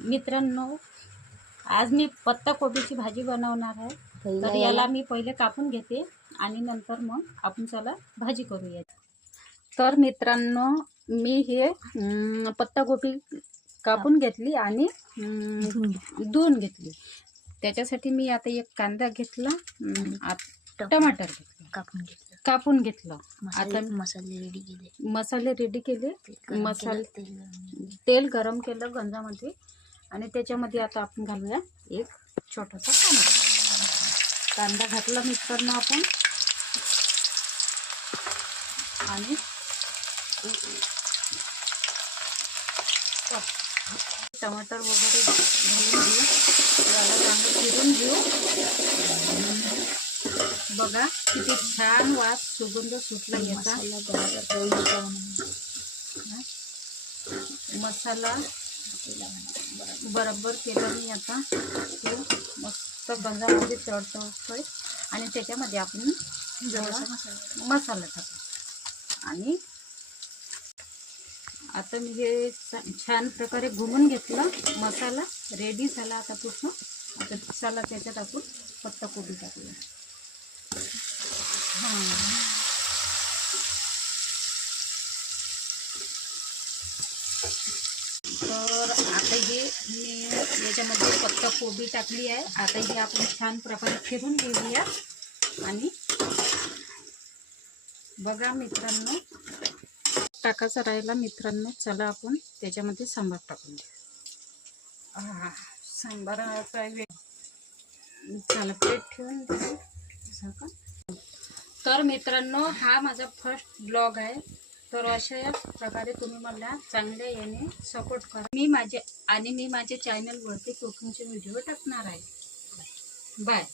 मित्रांनो, आज मी पत्ताकोबीची भाजी बनवणार आहे. तर याला मी पहिले कापून घेते आणि नंतर मग आपण चला भाजी करूया. तर मित्रांनो, मी हे पत्ताकोबी कापून घेतली आणि धुवून घेतली. त्याच्यासाठी मी आता एक कांदा घेतला, टमाटर घेतलं, कापून घेतलं. आता मसाले रेडी केले. तेल गरम केलं गंजामध्ये आणि त्याच्यामध्ये आता आपण घालूया एक छोटासा कांदा घातला मित्रांनो आपण. आणि टमाटर वगैरे घालून घेऊ, याला चांगलं फिरून घेऊ. बघा किती छान वास सुगंध सुटला याचा. मसाला बरोबर केला मी. आता तो मस्त गंजामध्ये चढतोय आणि त्याच्यामध्ये आपण मसाला टाकू. आणि आता मी हे छान प्रकारे घुमून घेतलं. मसाला रेडी झाला आता पूर्ण. आता चला त्याच्यात आपण पत्ताकोबी टाकूया. तर आता हे मी याच्यामध्ये पत्ताकोबी टाकली आहे. आता हे आपण छान प्रकारे फिरून घेऊया. आणि बघा मित्रांनो, टाकायचा राहिला मित्रांनो. चला आपण त्याच्यामध्ये सांबार टाकून देऊ. सांबाराचा चला प्लेट ठेवून देऊ. तर मित्रांनो, हा माझा फर्स्ट ब्लॉग आहे. तर अशा प्रकारे तुम्ही मला चांगल्या याने सपोर्ट करा. मी माझ्या चॅनलवरती कुकिंगचे व्हिडिओ टाकणार आहे. बाय.